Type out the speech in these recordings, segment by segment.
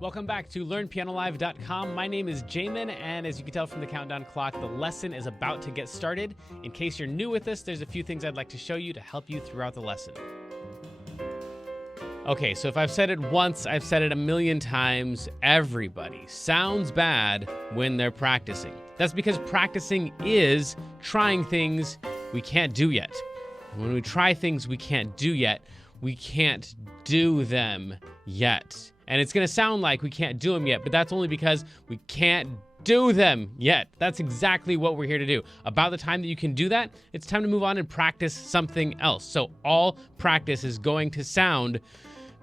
Welcome back to LearnPianoLive.com. My name is Jamin, and as you can tell from the countdown clock, the lesson is about to get started. In case you're new with us, there's a few things I'd like to show you to help you throughout the lesson. Okay, so if I've said it once, I've said it a million times. Everybody sounds bad when they're practicing. That's because practicing is trying things we can't do yet. When we try things we can't do yet, we can't do them yet. And it's going to sound like we can't do them yet, but that's only because we can't do them yet. That's exactly what we're here to do. About the time that you can do that, it's time to move on and practice something else. So all practice is going to sound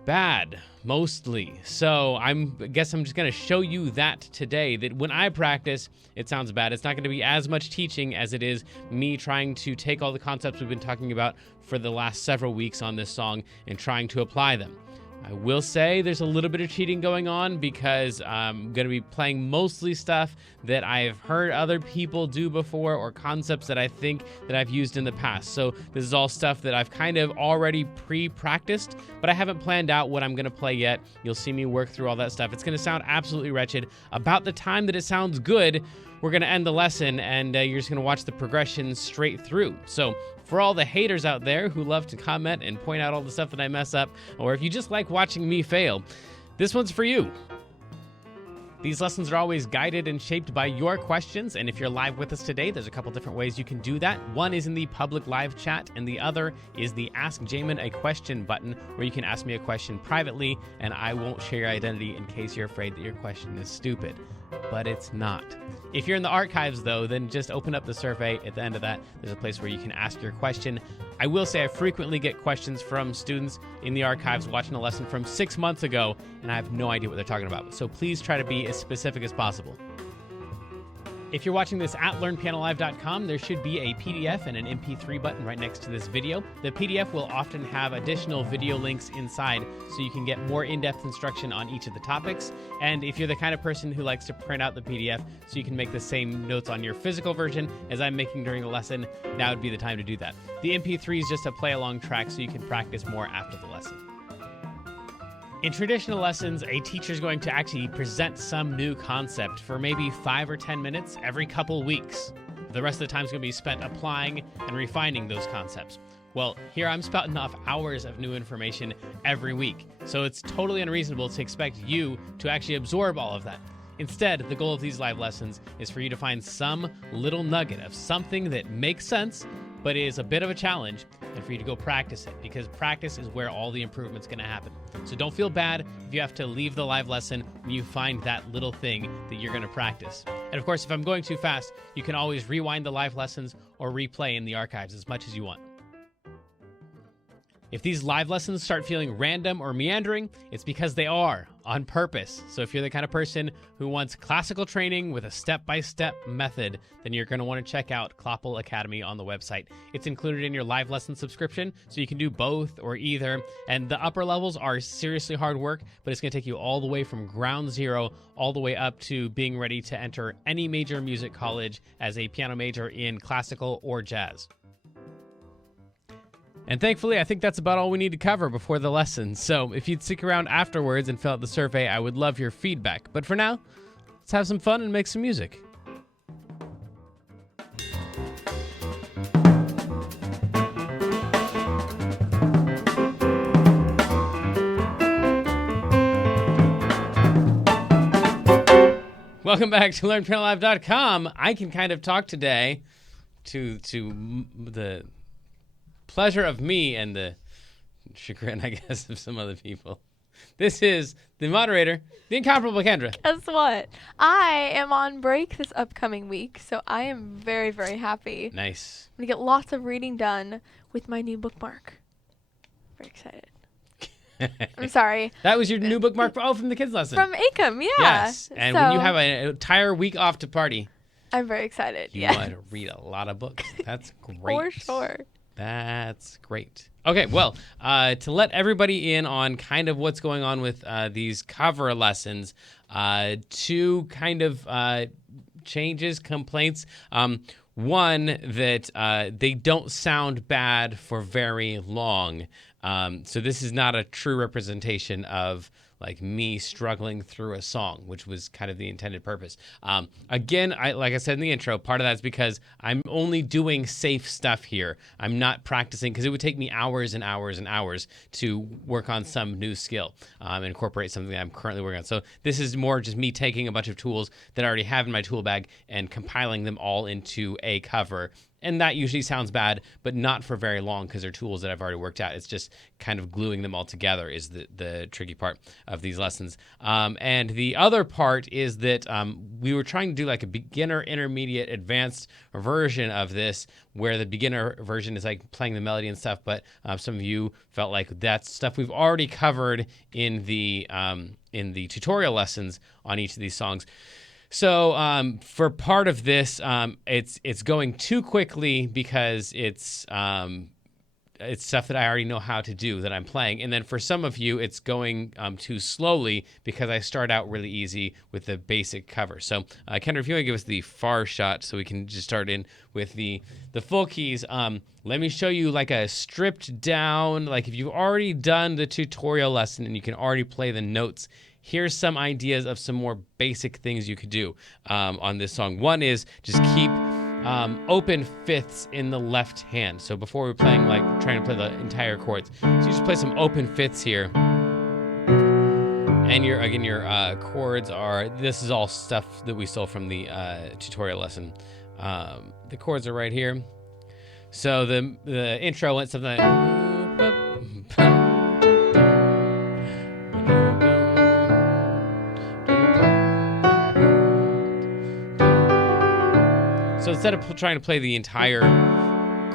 bad, mostly. So I guess I'm just going to show you that today, that when I practice, it sounds bad. It's not going to be as much teaching as it is me trying to take all the concepts we've been talking about for the last several weeks on this song and trying to apply them. I will say there's a little bit of cheating going on because I'm going to be playing mostly stuff that I've heard other people do before or concepts that I think that I've used in the past. So this is all stuff that I've kind of already pre-practiced, but I haven't planned out what I'm going to play yet. You'll see me work through all that stuff. It's going to sound absolutely wretched. About the time that it sounds good, we're going to end the lesson, and you're just going to watch the progression straight through. So for all the haters out there who love to comment and point out all the stuff that I mess up, or if you just like watching me fail, this one's for you. These lessons are always guided and shaped by your questions, and if you're live with us today, there's a couple different ways you can do that. One is in the public live chat, and the other is the Ask Jamin a Question button, where you can ask me a question privately, and I won't share your identity in case you're afraid that your question is stupid. But it's not. If you're in the archives, though, then just open up the survey. At the end of that, there's a place where you can ask your question. I will say I frequently get questions from students in the archives watching a lesson from 6 months ago, and I have no idea what they're talking about. So please try to be as specific as possible. If you're watching this at LearnPianoLive.com, there should be a PDF and an MP3 button right next to this video. The PDF will often have additional video links inside so you can get more in-depth instruction on each of the topics. And if you're the kind of person who likes to print out the PDF so you can make the same notes on your physical version as I'm making during the lesson, now would be the time to do that. The MP3 is just a play-along track so you can practice more after the lesson. In traditional lessons, a teacher's going to actually present some new concept for maybe 5 or 10 minutes every couple weeks. The rest of the time is going to be spent applying and refining those concepts. Well, here I'm spouting off hours of new information every week, so it's totally unreasonable to expect you to actually absorb all of that. Instead, the goal of these live lessons is for you to find some little nugget of something that makes sense, but is a bit of a challenge, and for you to go practice it, because practice is where all the improvement's going to happen. So don't feel bad if you have to leave the live lesson when you find that little thing that you're going to practice. And of course, if I'm going too fast, you can always rewind the live lessons or replay in the archives as much as you want. If these live lessons start feeling random or meandering, it's because they are, on purpose. So if you're the kind of person who wants classical training with a step-by-step method, then you're going to want to check out Kloppel Academy on the website. It's included in your live lesson subscription, so you can do both or either. And the upper levels are seriously hard work, but it's going to take you all the way from ground zero all the way up to being ready to enter any major music college as a piano major in classical or jazz. And thankfully, I think that's about all we need to cover before the lesson. So if you'd stick around afterwards and fill out the survey, I would love your feedback. But for now, let's have some fun and make some music. Welcome back to LearnPianoLive.com. I can kind of talk today to the pleasure of me and the chagrin, I guess, of some other people. This is the moderator, the incomparable Kendra. Guess what? I am on break this upcoming week, so I am very, very happy. Nice. I'm going to get lots of reading done with my new bookmark. Very excited. I'm sorry. That was your new bookmark from the kids' lesson. From ACOM, yeah. Yes, and when you have an entire week off to party, I'm very excited. You want to read a lot of books. That's great. For sure. That's great. Okay, well, to let everybody in on kind of what's going on with these cover lessons, two kind of changes, complaints. One, that they don't sound bad for very long. So this is not a true representation of like me struggling through a song, which was kind of the intended purpose. Again, like I said in the intro, part of that is because I'm only doing safe stuff here. I'm not practicing because it would take me hours and hours and hours to work on some new skill and incorporate something that I'm currently working on. So this is more just me taking a bunch of tools that I already have in my tool bag and compiling them all into a cover. And that usually sounds bad, but not for very long because they're tools that I've already worked out. It's just kind of gluing them all together is the tricky part of these lessons. And the other part is that we were trying to do like a beginner, intermediate, advanced version of this, where the beginner version is like playing the melody and stuff. But some of you felt like that's stuff we've already covered in the tutorial lessons on each of these songs. So for part of this, it's going too quickly because it's stuff that I already know how to do that I'm playing. And then for some of you, it's going too slowly because I start out really easy with the basic cover. So Kendra, if you want to give us the far shot so we can just start in with the full keys. Let me show you like a stripped down, like if you've already done the tutorial lesson and you can already play the notes, here's some ideas of some more basic things you could do on this song. One is just keep open fifths in the left hand. So before we're playing, like trying to play the entire chords, so you just play some open fifths here. And your chords are, this is all stuff that we stole from the tutorial lesson. The chords are right here. So the intro went something like, so instead of trying to play the entire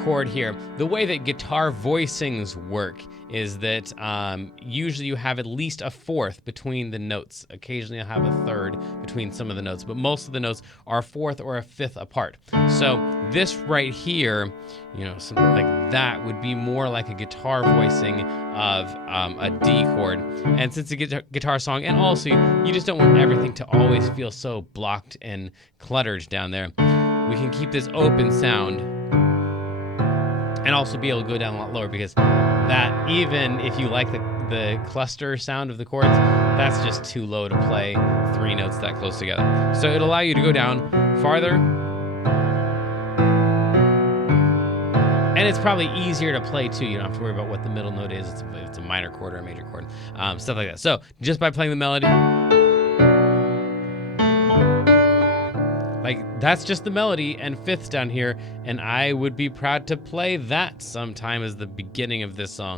chord here, the way that guitar voicings work is that usually you have at least a fourth between the notes. Occasionally you'll have a third between some of the notes, but most of the notes are a fourth or a fifth apart. So this right here, something like that would be more like a guitar voicing of a D chord. And since it's a guitar song, and also you just don't want everything to always feel so blocked and cluttered down there, we can keep this open sound and also be able to go down a lot lower, because that, even if you like the cluster sound of the chords, that's just too low to play three notes that close together. So it'll allow you to go down farther, and it's probably easier to play too. You don't have to worry about what the middle note is. It's a minor chord or a major chord, stuff like that. So just by playing the melody, like that's just the melody and fifths down here, and I would be proud to play that sometime as the beginning of this song.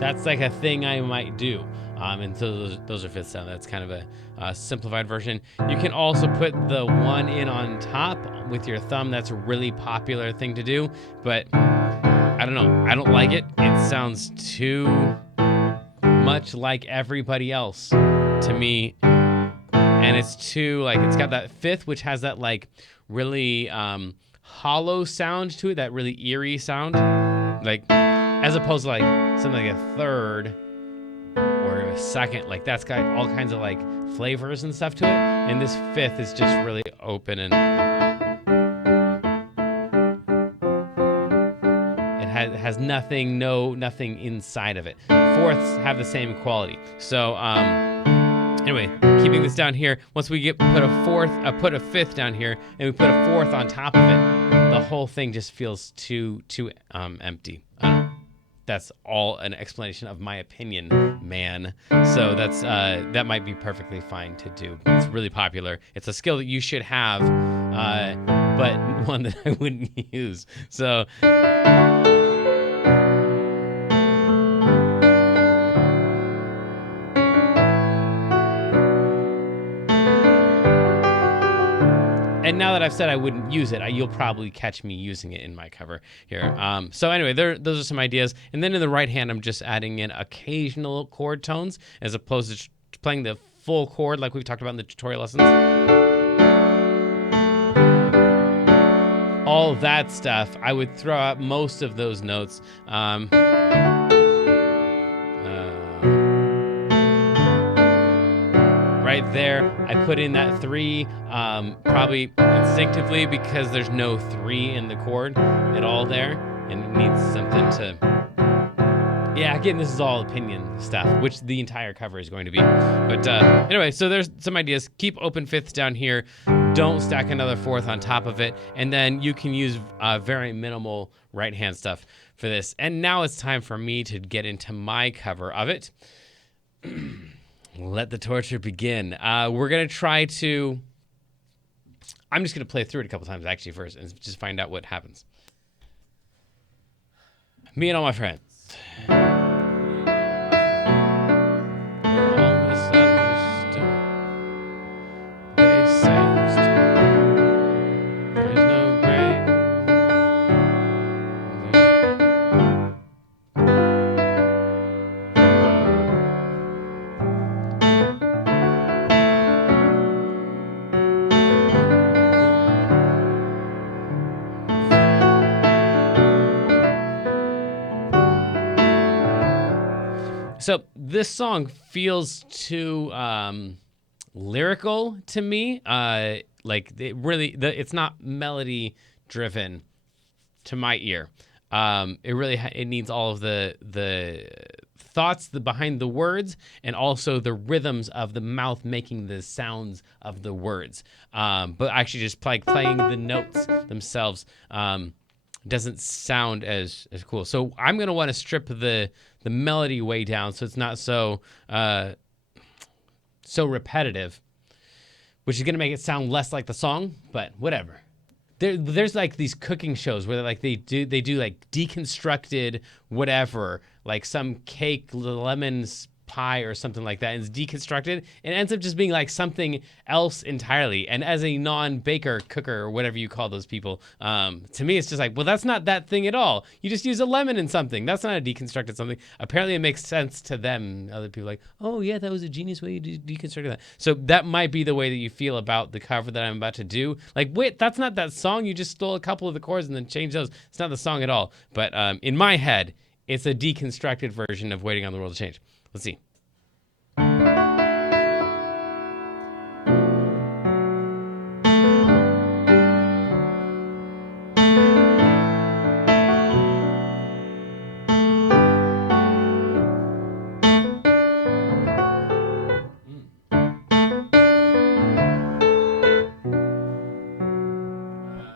That's like a thing I might do. And so those are fifths down. That's kind of a simplified version. You can also put the one in on top with your thumb. That's a really popular thing to do, but I don't know. I don't like it. It sounds too much like everybody else to me. And it's too, like, it's got that fifth, which has that, like, really hollow sound to it, that really eerie sound. Like, as opposed to, like, something like a third or a second. Like, that's got all kinds of, like, flavors and stuff to it. And this fifth is just really open and has nothing inside of it. Fourths have the same quality. So anyway, keeping this down here, once we put a fifth down here, and we put a fourth on top of it, the whole thing just feels too empty. I don't know. That's all an explanation of my opinion, man. So that might be perfectly fine to do. It's really popular. It's a skill that you should have, but one that I wouldn't use. So and now that I've said I wouldn't use it, you'll probably catch me using it in my cover here. So anyway, those are some ideas. And then in the right hand, I'm just adding in occasional chord tones as opposed to playing the full chord like we've talked about in the tutorial lessons. All that stuff, I would throw out most of those notes. Right right there. I put in that 3 probably instinctively because there's no 3 in the chord at all there, and it needs something to... Yeah, again, this is all opinion stuff, which the entire cover is going to be. But anyway, so there's some ideas. Keep open 5ths down here. Don't stack another 4th on top of it. And then you can use very minimal right-hand stuff for this. And now it's time for me to get into my cover of it. Let the torture begin. We're going to try to... I'm just going to play through it a couple times, actually, first, and just find out what happens. Me and all my friends. We're all misunderstood. They say there's no gray. So this song feels too lyrical to me. Like it really, it's not melody driven to my ear. It really it needs all of the thoughts behind the words and also the rhythms of the mouth making the sounds of the words. But actually just playing the notes themselves doesn't sound as cool. So I'm gonna want to strip the melody way down so it's not so repetitive, which is gonna make it sound less like the song, but whatever. There's like these cooking shows where they do like deconstructed whatever, like some cake, lemons pie or something like that, and it's deconstructed and it ends up just being like something else entirely. And as a non-baker, cooker, or whatever you call those people, to me it's just like, well, that's not that thing at all. You just use a lemon in something. That's not a deconstructed something. Apparently it makes sense to them. Other people are like, oh yeah, that was a genius way you deconstructed that. So that might be the way that you feel about the cover that I'm about to do. Like, wait, that's not that song. You just stole a couple of the chords and then changed those. It's not the song at all. But in my head, it's a deconstructed version of Waiting on the World to Change. Let's see.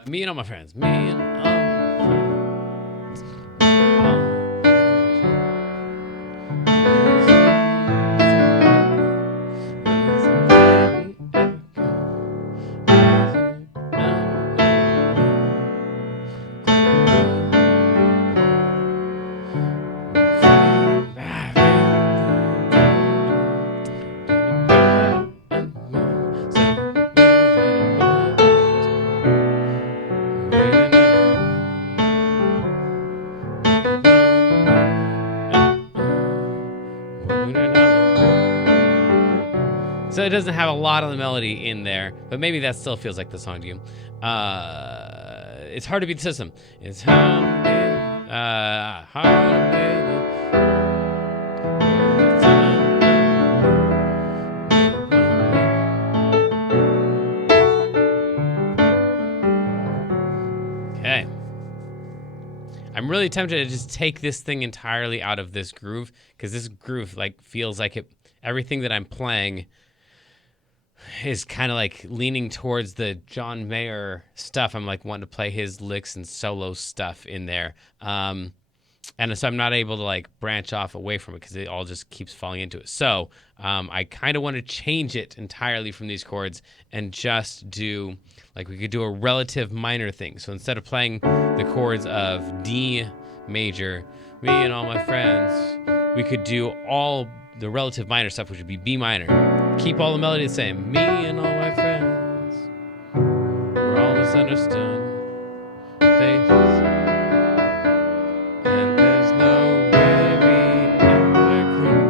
Me and all my friends. Me and all my friends. So it doesn't have a lot of the melody in there, but maybe that still feels like the song to you. It's hard to beat the system. It's hard to beat Okay. I'm really tempted to just take this thing entirely out of this groove, because this groove like feels like everything that I'm playing is kind of like leaning towards the John Mayer stuff. I'm like wanting to play his licks and solo stuff in there. And so I'm not able to like branch off away from it because it all just keeps falling into it. So I kind of want to change it entirely from these chords and just do, like we could do a relative minor thing. So instead of playing the chords of D major, me and all my friends, we could do all the relative minor stuff, which would be B minor. Keep all the melody the same. Me and all my friends, we're all misunderstood. And there's no way we ever could.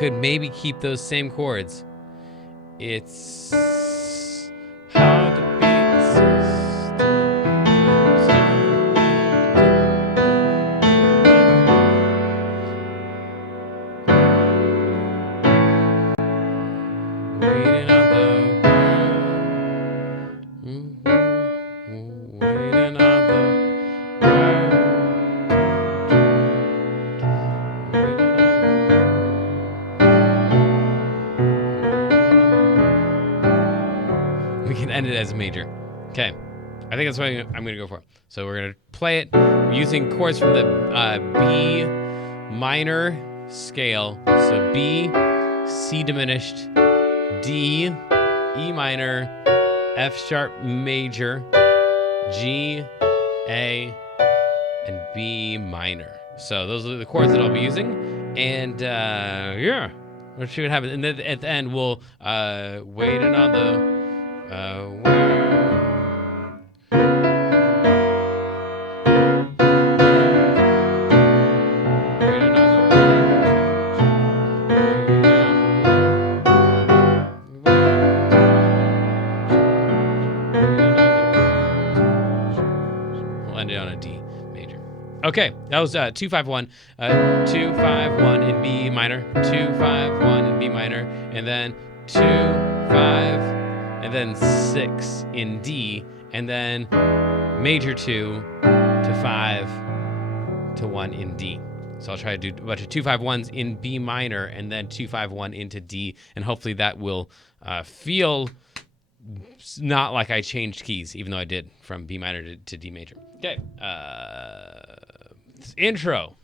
could maybe keep those same chords. It's hard to beat the system. Waiting on the world. Waiting on the we can end it as a major. Okay. I think that's what I'm going to go for. So we're going to play it using chords from the B minor scale. So B, C diminished, D, E minor, F sharp major, G, A, and B minor. So those are the chords that I'll be using. And yeah, let's see what happens. And then at the end, we'll waiting on the ended on a D major. Okay, that was 2-5-1, 2-5-1 in B minor, 2-5-1 in B minor, and then 2-5, and then 6 in D, and then major 2 to 5 to 1 in D. So I'll try to do a bunch of 2-5-1s in B minor, and then 2-5-1 into D, and hopefully that will feel not like I changed keys, even though I did from B minor to D major. Okay, intro.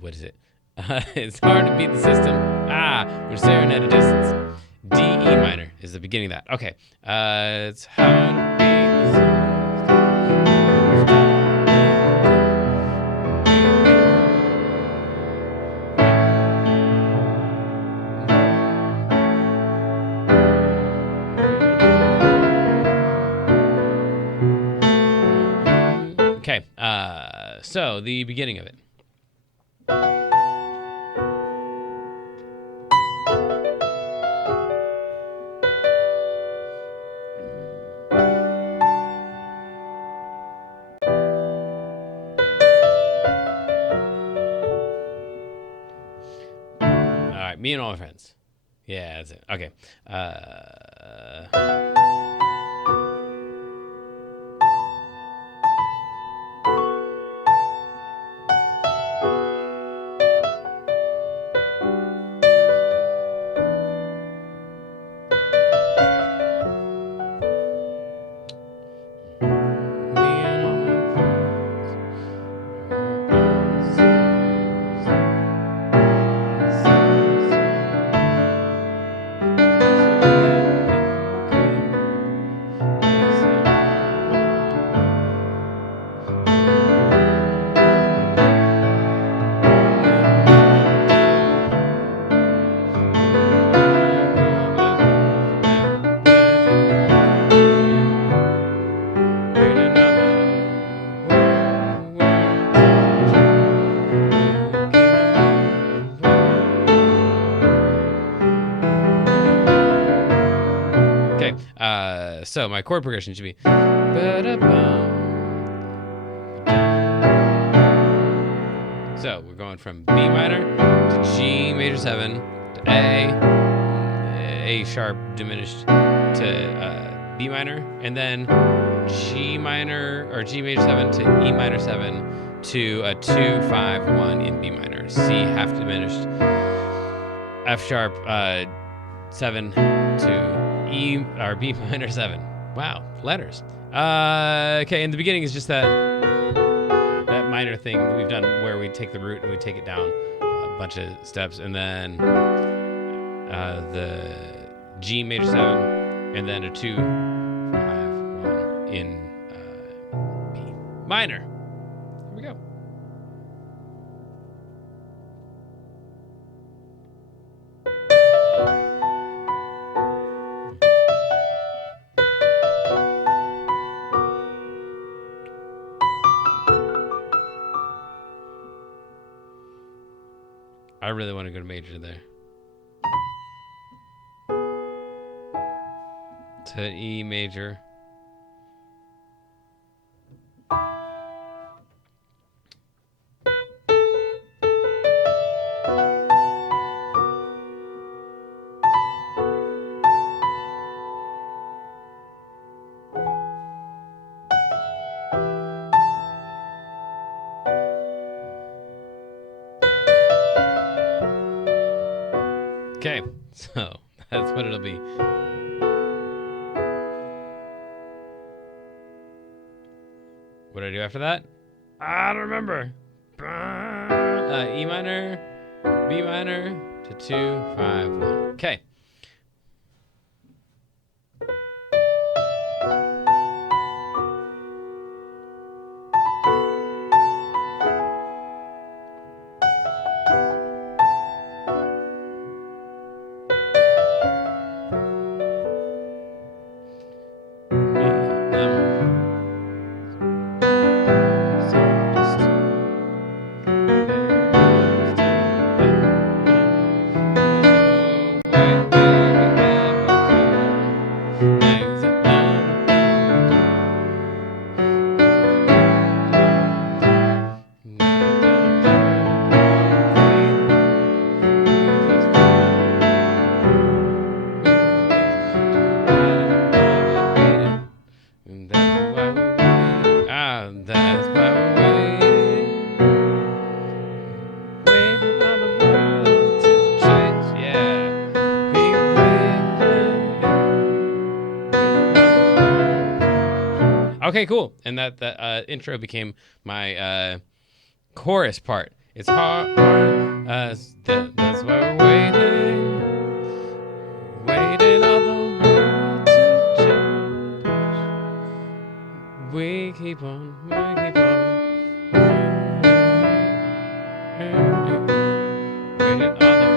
What is it? It's hard to beat the system. We're staring at a distance. D, E minor is the beginning of that. Okay. It's hard to beat the system. Okay. So the beginning of it. Me and all my friends. Yeah, that's it. Okay. So my chord progression should be ba-da-bum. So we're going from B minor to G major 7 to A sharp diminished to B minor, and then G minor or G major 7 to E minor 7 to a 2 5 1 in B minor. C half diminished, F sharp 7 to E or B minor 7. Wow, letters. Okay, and the beginning is just that minor thing that we've done where we take the root and we take it down a bunch of steps, and then the G major 7, and then a 2 5 1 in B minor. Here we go. I really want to go to major there. To E major. Okay, so that's what it'll be. What do I do after that? I don't remember. E minor, B minor to 2 5 1. Okay. Okay, cool. And that intro became my chorus part. It's hard. That's why we're waiting, waiting on the world to change. We keep on, waiting on the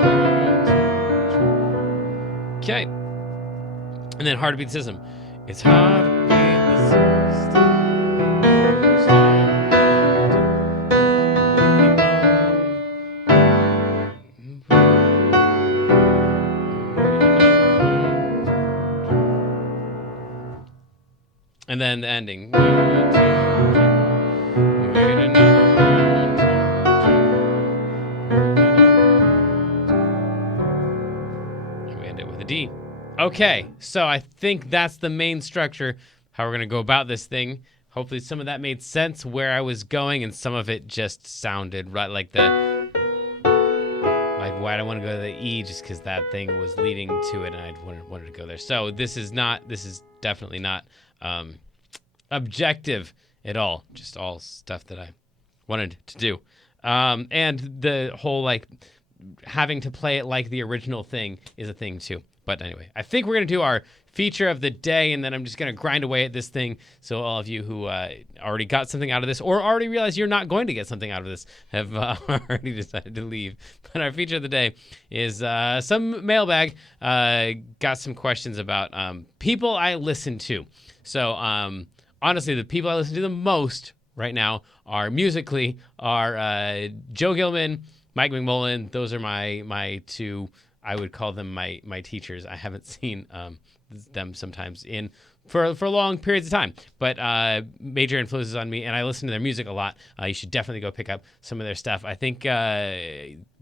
world to change. Okay. And then hard to beat the system. It's hard to beat the system. And then the ending. And we end it with a D. Okay, so I think that's the main structure, how we're going to go about this thing. Hopefully some of that made sense where I was going, and some of it just sounded right, like why I don't want to go to the E, just because that thing was leading to it and I wanted to go there. So this is definitely not objective at all, just all stuff that I wanted to do. And the whole having to play it like the original thing is a thing too. But anyway, I think we're going to do our feature of the day, and then I'm just going to grind away at this thing. So all of you who already got something out of this, or already realize you're not going to get something out of this, have already decided to leave. But our feature of the day is some mailbag. Got some questions about people I listen to. So honestly, the people I listen to the most right now are musically Joe Gilman, Mike McMullen. Those are my two. I would call them my teachers. I haven't seen them sometimes in for long periods of time. But major influences on me, and I listen to their music a lot. You should definitely go pick up some of their stuff. I think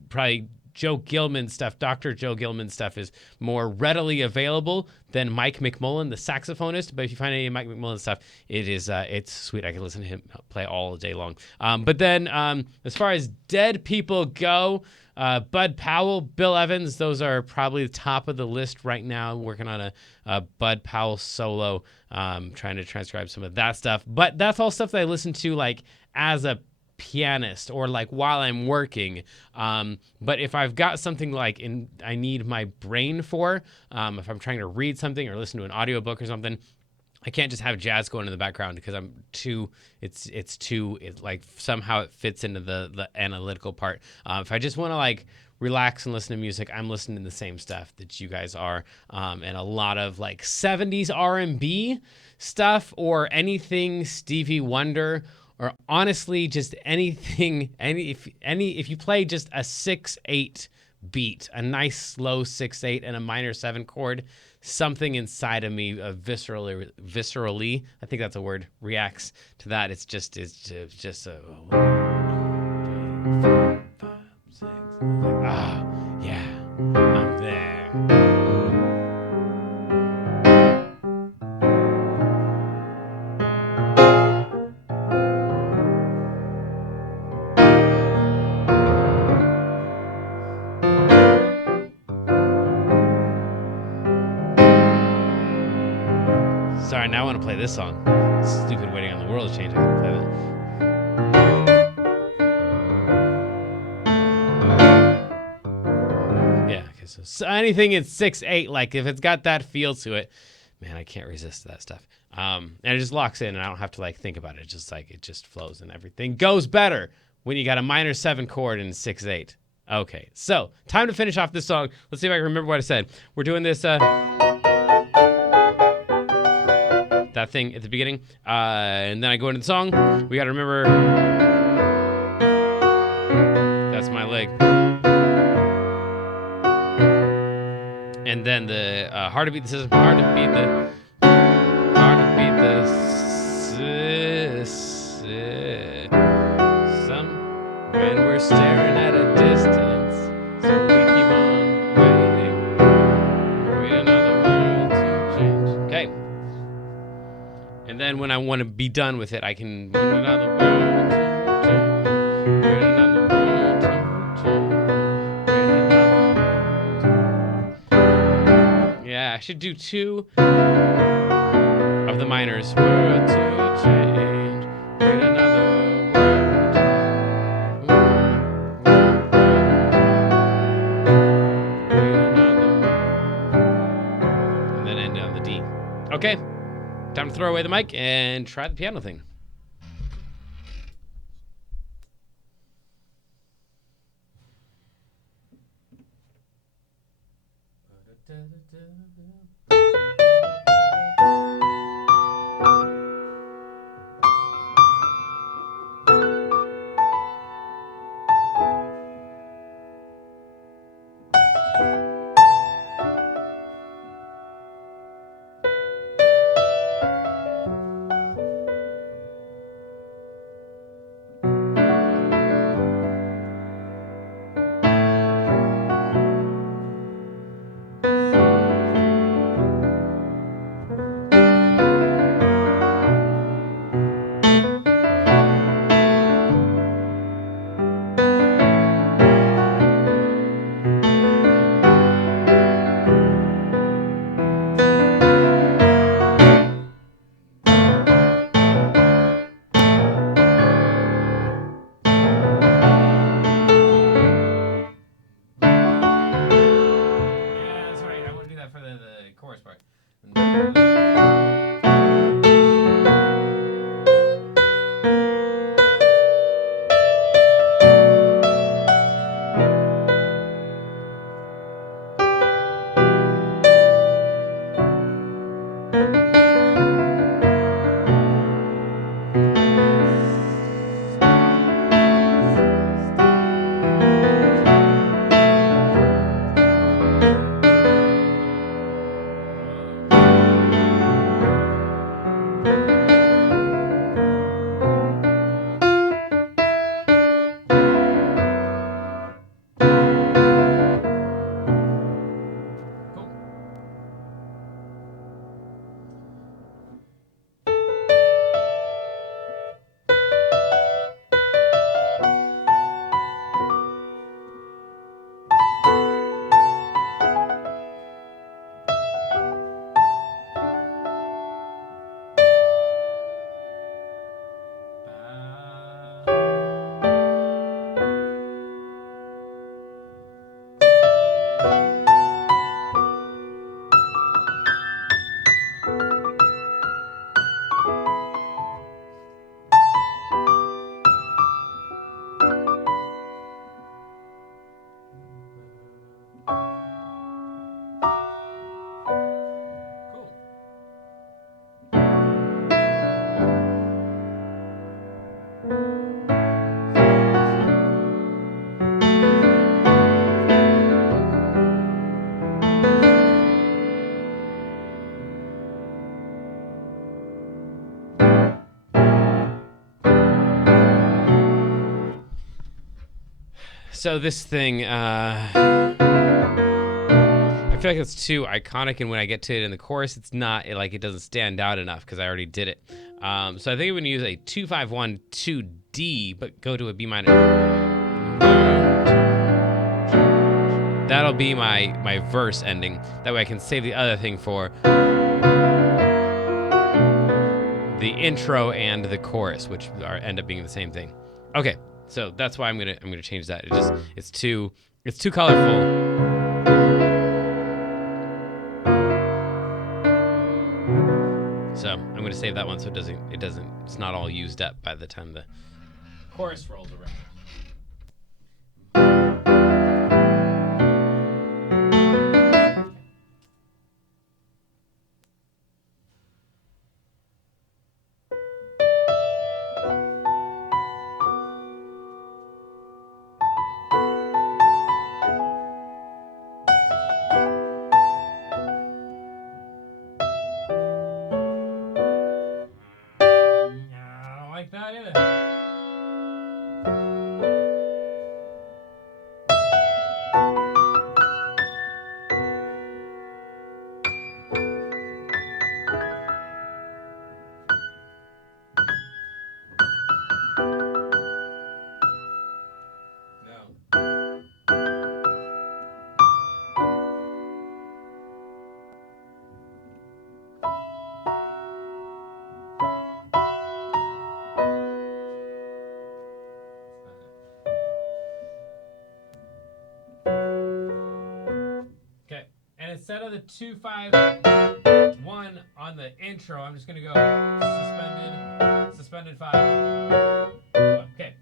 probably Joe Gilman's stuff, Dr. Joe Gilman's stuff is more readily available than Mike McMullen, the saxophonist. But if you find any of Mike McMullen's stuff, it's sweet. I can listen to him play all day long. But then as far as dead people go, Bud Powell, Bill Evans, those are probably the top of the list right now. I'm working on a Bud Powell solo, trying to transcribe some of that stuff. But that's all stuff that I listen to like as a pianist or like while I'm working. But if I've got something like I need my brain for, if I'm trying to read something or listen to an audiobook or something, I can't just have jazz going in the background because I'm too. It's like somehow it fits into the analytical part. If I just want to like relax and listen to music, I'm listening to the same stuff that you guys are, and a lot of like 70s R&B stuff or anything Stevie Wonder, or honestly just anything. If you play just a 6/8 beat, a nice slow 6/8 and a minor 7 chord, something inside of me viscerally, I think that's a word, reacts to that. It's just a 1, 2, 3, 4, 5, 6. Yeah, I'm there. Sorry, now I want to play this song. Stupid Waiting on the World to Change. I can play that. Yeah, okay, so anything in 6/8, like if it's got that feel to it, man, I can't resist that stuff. And it just locks in, and I don't have to like think about it. It's just like it just flows, and everything goes better when you got a minor 7 chord in 6/8. Okay, so time to finish off this song. Let's see if I can remember what I said. We're doing this. That thing at the beginning, and then I go into the song. We got to remember that's my leg, and then the hard to beat the system, hard to beat the some when we're staring at a distance, so we keep on waiting for another world to change. Okay. And then when I want to be done with it, I can win another world to change. Win another world to change. Win another world to... Yeah, I should do 2 of the minors. World to change. Win another world to... Win another... And then end on the D. Okay. Time to throw away the mic and try the piano thing. So this thing, I feel like it's too iconic, and when I get to it in the chorus, it's not it doesn't stand out enough because I already did it. So I think I'm gonna use a 2-5-1-2-D, but go to a B minor. That'll be my verse ending. That way I can save the other thing for the intro and the chorus, which end up being the same thing. Okay, so that's why I'm gonna change that. It's too colorful. So I'm gonna save that one so it's not all used up by the time the chorus rolls around. I don't like that either. Okay, and instead of the 2-5-1 on the intro, I'm just gonna go suspended 5. Okay.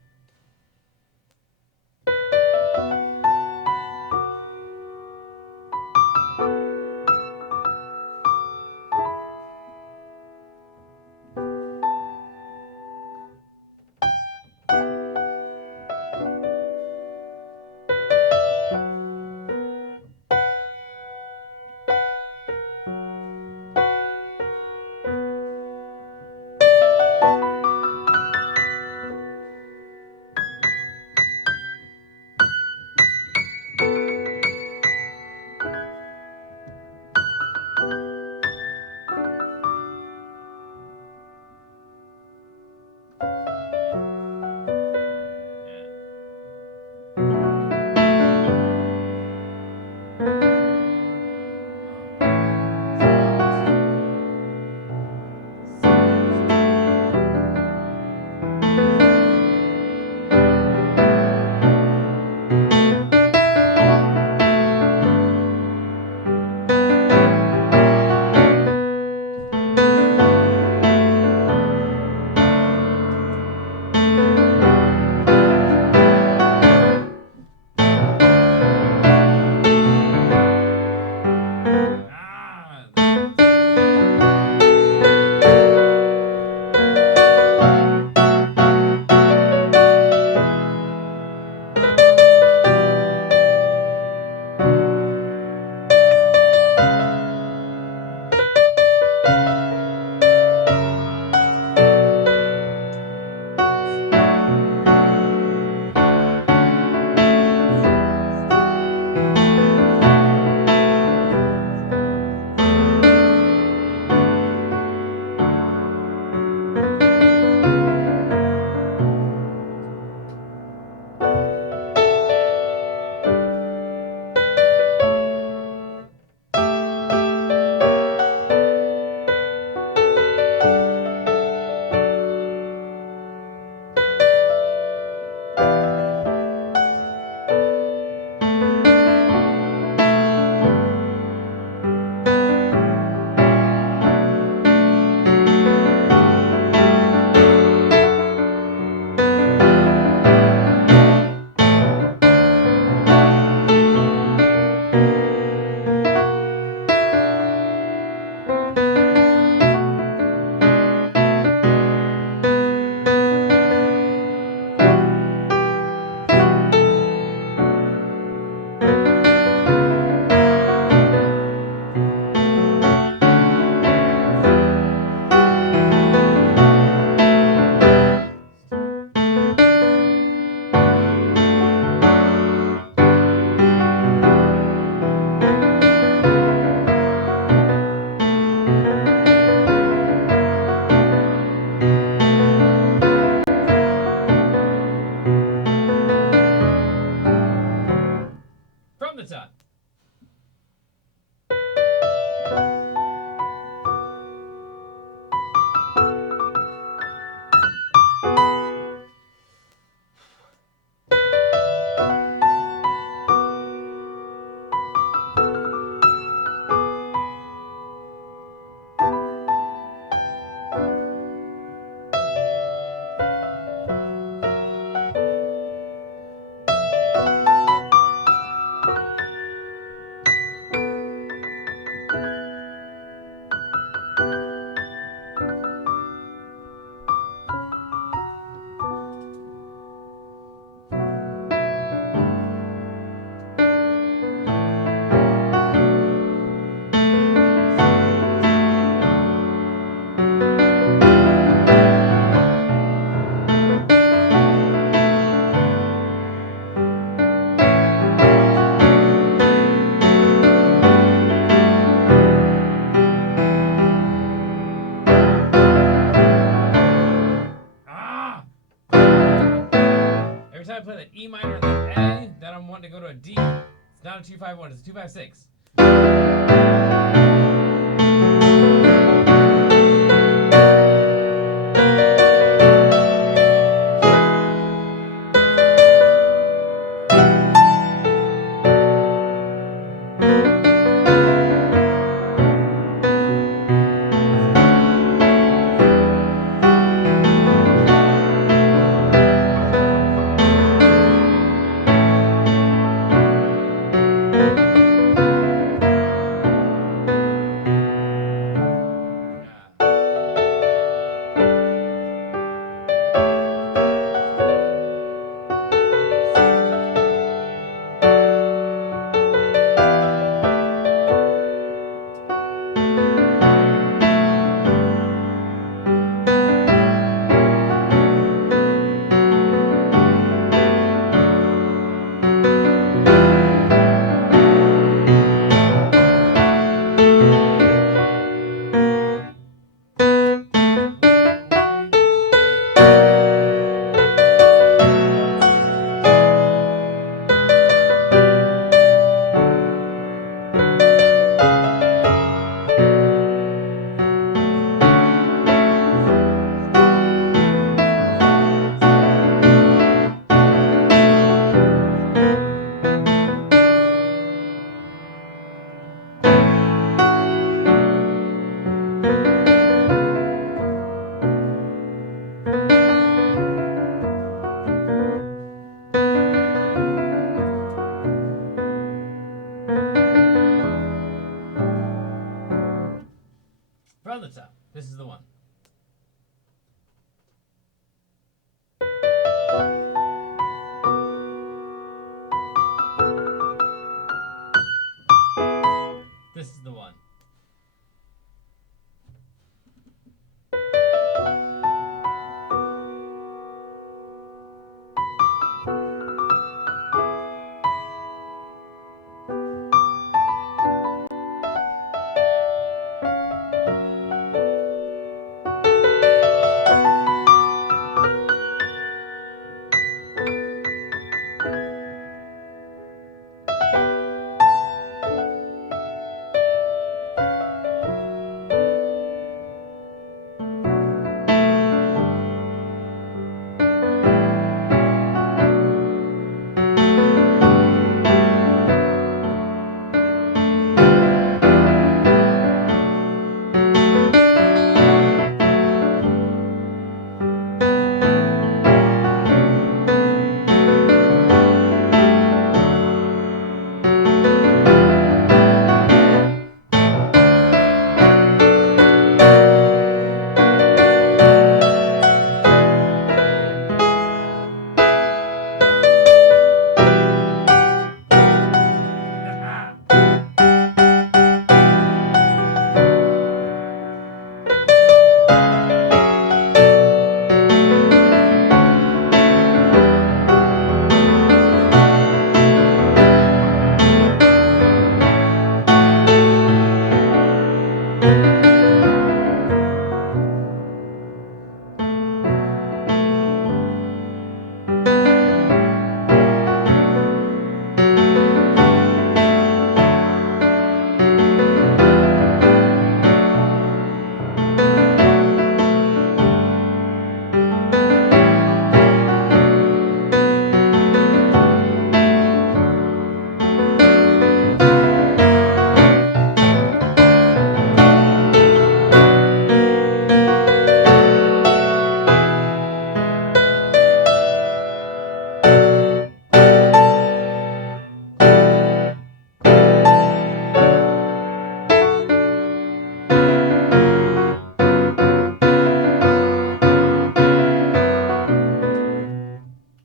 I play that E minor and then A, then I'm wanting to go to a D. It's not a 2-5-1, it's a 2-5-6. From the top, this is the one. This is the one.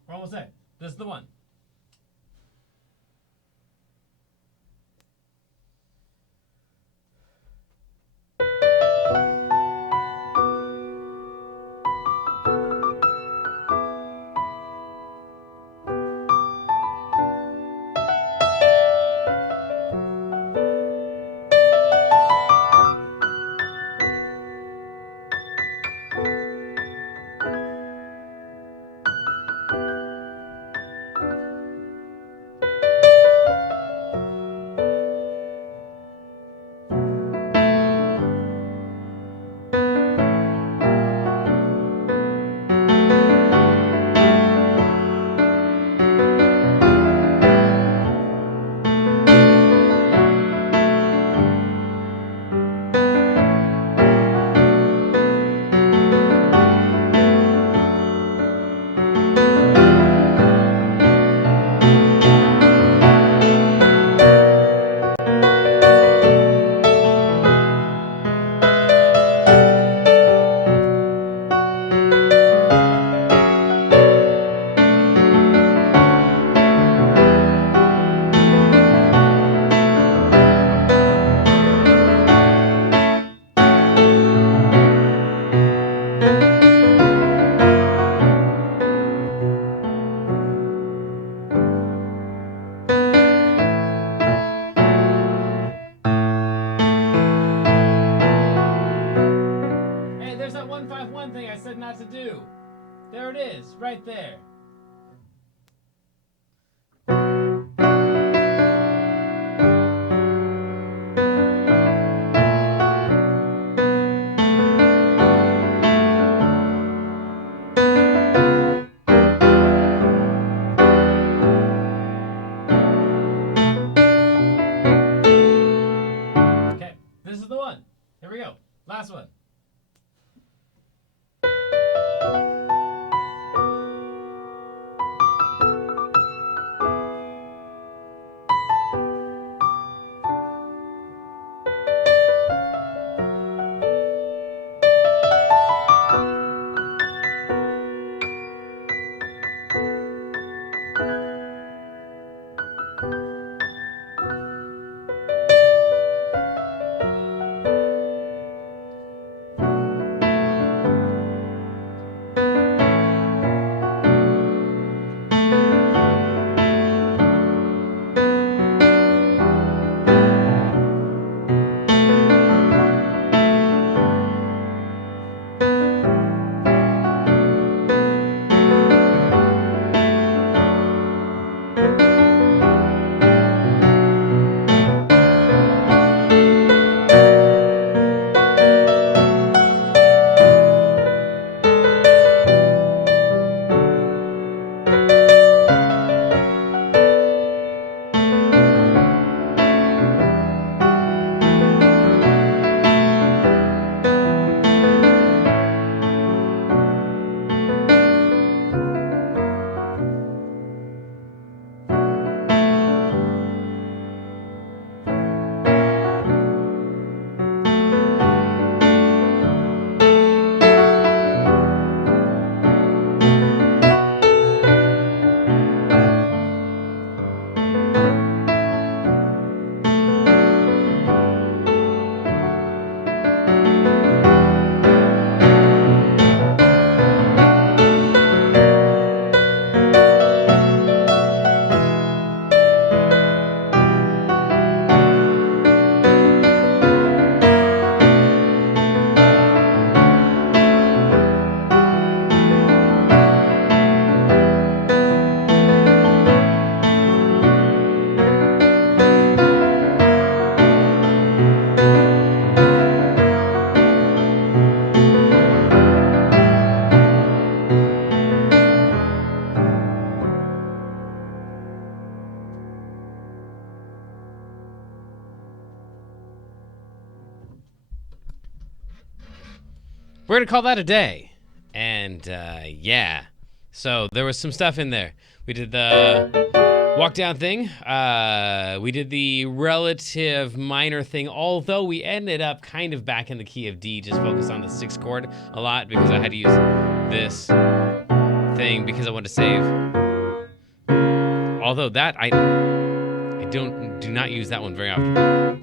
We're almost there. This is the one. There it is, right there. Okay, this is the one. Here we go. Last one. We're going to call that a day. And yeah, so there was some stuff in there. We did the walk down thing. We did the relative minor thing, although we ended up kind of back in the key of D, just focused on the 6th chord a lot because I had to use this thing because I wanted to save. Although that, I do not use that one very often.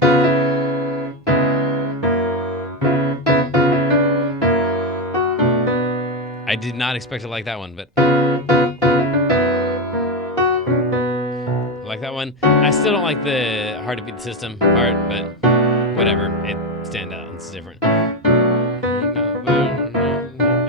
I did not expect to like that one, but I like that one. I still don't like the hard to beat the system part, but whatever. It stands out. It's different. And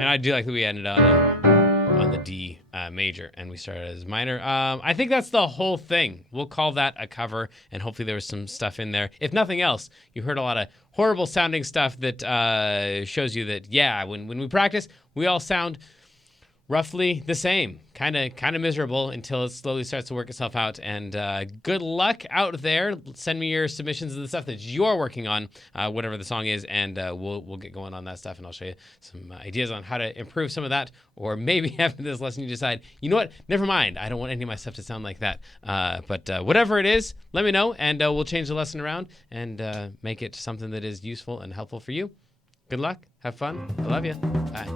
I do like that we ended on the D major and we started as minor. I think that's the whole thing. We'll call that a cover, and hopefully there was some stuff in there. If nothing else, you heard a lot of horrible sounding stuff that shows you that, yeah, when we practice, we all sound roughly the same, kind of miserable until it slowly starts to work itself out. And good luck out there. Send me your submissions of the stuff that you're working on, whatever the song is, and we'll get going on that stuff, and I'll show you some ideas on how to improve some of that. Or maybe after this lesson you decide, you know what, never mind, I don't want any of my stuff to sound like that. But whatever it is, let me know, and we'll change the lesson around and make it something that is useful and helpful for you. Good luck. Have fun. I love you. Bye.